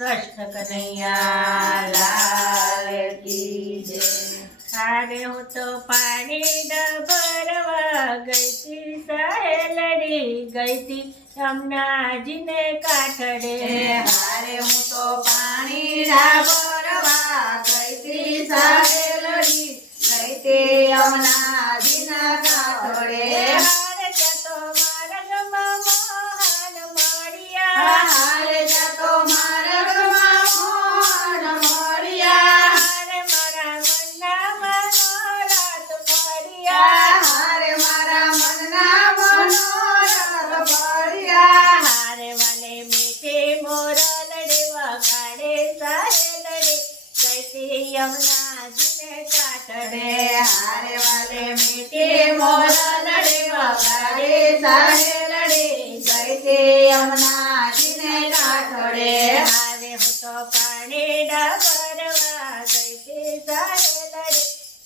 કૃષ્ણ કનૈયા લાલ કી જય। હારે હું તો પાણી ભરવા ગઈ તી સહેલડી ગઈ તી યમુનાજીને કાંઠડે। હારે હું તો પાણી ભરવા ગઈ તી સહેલડી ગઈ તી યમુનાજીના કાંઠડે। હારે જતો માર્ગમાં મોહન મળ્યા હારે જતો માર્ગમાં મોહન મળ્યા। હારે મારા મનના મનોરથ ફર્યા હારે મારા મનના મનોરથ ફર્યા। હારે વાલે મીઠે મોરલડે વગાડે સહેલડે ગઈ તી યમુનાજીને કાંઠડે। હારે વાલે મીઠે મોરલડે વગાડે સહેલડે ગઈ તી યમુનાજીને કાંઠડે। હારે હું તો પાણી ભરવા ગઈ તી સહેલડે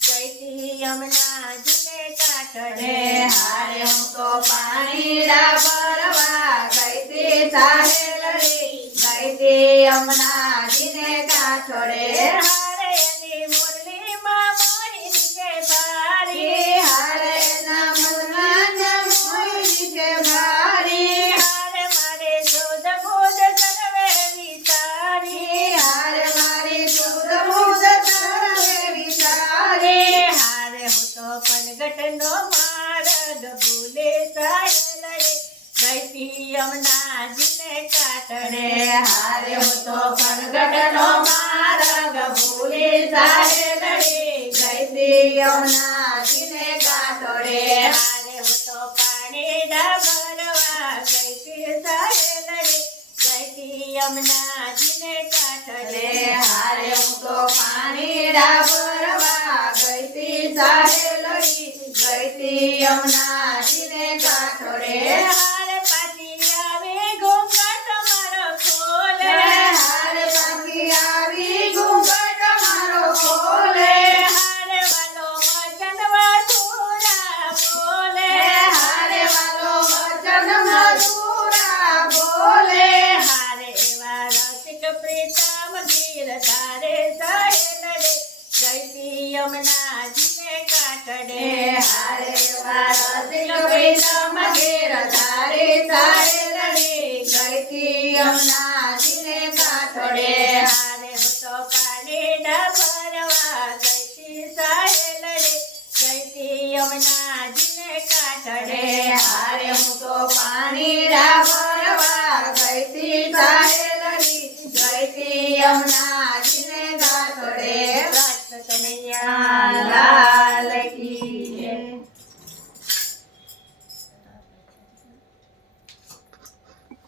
ગઈ તી યમુનાજીને કાંઠડે। હારે હું તો પાણી ભરવા ગઈ તી સહેલડે ગઈ તી યમુનાજીને કાંઠડે। હારે એની મુરલીમાં મોહિની છે ભારી હારે એના મનમાં મોહિની છે ભારી। હારે મારે શોધ બોધ સર્વે વિચારી હારે મારી શુદ્ધ બુદ્ધ સર્વે વિચારી। હારે હું તો પનગટનો માર્ગ ભૂલે સહેલડે ગઈ તી યમુનાજીને કાંઠડે। હારે હું તો પનગટનો માર્ગ ભૂલી સહેલડે ગઈ તી યમુનાજીને કાંઠડે। હારે હું તો પાણી ભરવા ગઈ તી સહેલડે ગઈ તી યમુનાજીને કાંઠડે। હારે હું તો પાણી ભરવા ગઈ તી સહેલડી ગઈ તી યમુનાજીને કાંઠડે। હારે પાછી આવે ઘૂંઘટ મારો ખોલે હારે પાછી આવી ઘૂંઘટ મારો ખોલે। હારે વાલો વચન મધુરા બોલે હારે વાલો વચન મધુરા બોલે। હારે એવા રસિક પ્રીતમ ગીર તારે સહેલડે ગઈ તી યમુનાજીને કાંઠડે। હારે એવા રસિક પ્રીતમ ઘેર તારે સહેલડી ગઈ તી યમુનાજીને કાંઠડે। હારે હું તો પાણી ભરવા ગઈ તી સહેલડે ગઈ તી યમુનાજીને કાંઠડે। હારે હું તો